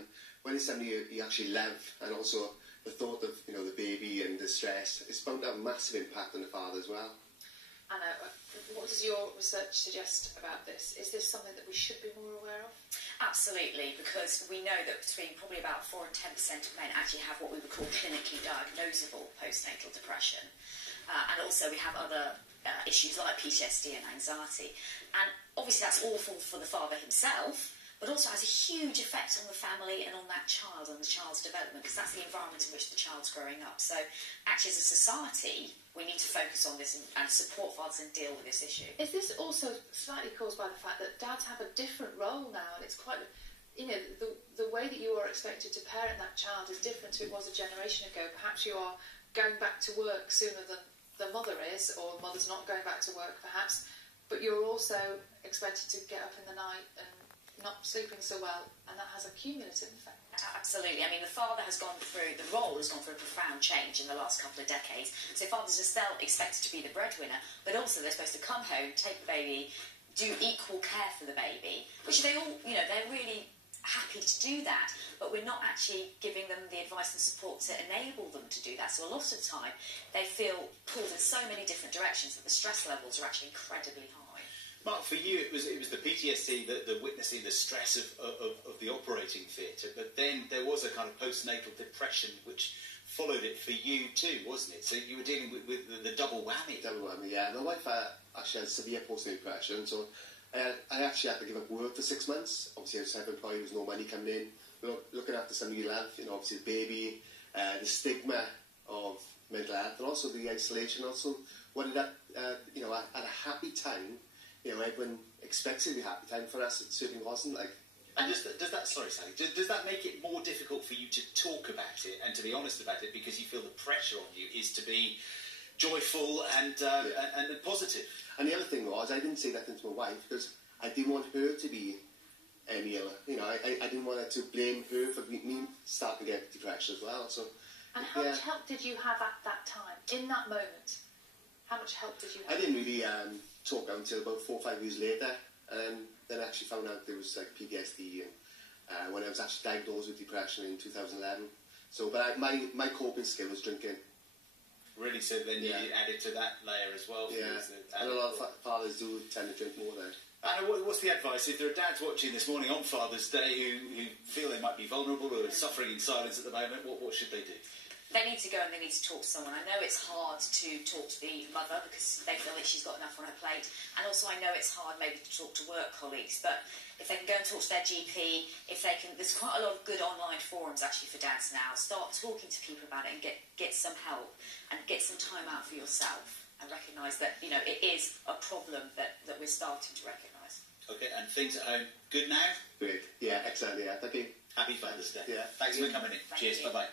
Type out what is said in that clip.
and when it's something you actually love, and also the thought of, you know, the baby and the stress, it's bound to have a massive impact on the father as well. Anna, what does your research suggest about this? Is this something that we should be more aware of? Absolutely, because we know that between probably about 4 and 10% of men actually have what we would call clinically diagnosable postnatal depression. And also we have other issues like PTSD and anxiety. And obviously that's awful for the father himself, but also has a huge effect on the family and on that child, on the child's development, because that's the environment in which the child's growing up. So actually as a society, we need to focus on this and support fathers and deal with this issue. Is this also slightly caused by the fact that dads have a different role now, and it's quite, you know, the way that you are expected to parent that child is different to it was a generation ago. Perhaps you are going back to work sooner than the mother is, or the mother's not going back to work perhaps, but you're also expected to get up in the night and not sleeping so well, and that has a cumulative effect. Absolutely. I mean, the father has gone through, the role has gone through a profound change in the last couple of decades. So fathers are still expected to be the breadwinner, but also they're supposed to come home, take the baby, do equal care for the baby, which they all, you know, they're really happy to do that, but we're not actually giving them the advice and support to enable them to do that. So a lot of the time they feel pulled in so many different directions that the stress levels are actually incredibly high. Mark, for you, it was the PTSD, the witnessing the stress of the operating theatre, but then there was a kind of postnatal depression which followed it for you too, wasn't it? So you were dealing with the double whammy. Double whammy, yeah. My wife actually had severe postnatal depression, so I actually had to give up work for 6 months. Obviously I was self-employed, there was no money coming in. Looking after somebody you love, you know, obviously the baby, the stigma of mental health, and also the isolation. Also, what did that, you know, at a happy time. You know, everyone expects it to be a happy time. For us, it certainly wasn't. Like, and does that, sorry, Sally, does that make it more difficult for you to talk about it and to be honest about it, because you feel the pressure on you is to be joyful and positive? And the other thing was, I didn't say nothing to my wife because I didn't want her to be any ill. You know, I didn't want her to blame her for me starting to get depression as well. So. And how much help did you have at that time, in that moment? How much help did you have? I didn't really talk out until about 4 or 5 years later, and then I actually found out there was like PTSD, and when I was actually diagnosed with depression in 2011. So, but my coping skill was drinking. Really? So then you added to that layer as well? Yeah, and a lot of fathers do tend to drink more then. Anna, what's the advice if there are dads watching this morning on Father's Day who feel they might be vulnerable or are suffering in silence at the moment? What should they do? They need to go and they need to talk to someone. I know it's hard to talk to the mother because they feel like she's got enough on her plate, and also I know it's hard maybe to talk to work colleagues, but if they can go and talk to their GP, if they can, there's quite a lot of good online forums actually for dads now. Start talking to people about it and get some help and get some time out for yourself and recognise that, you know, it is a problem that we're starting to recognise. Okay, and things at home good now? Great. Yeah, excellent. Yeah, thank you. Happy Father's Day. Yeah. Thanks for coming in. Thank Cheers. you. Bye-bye.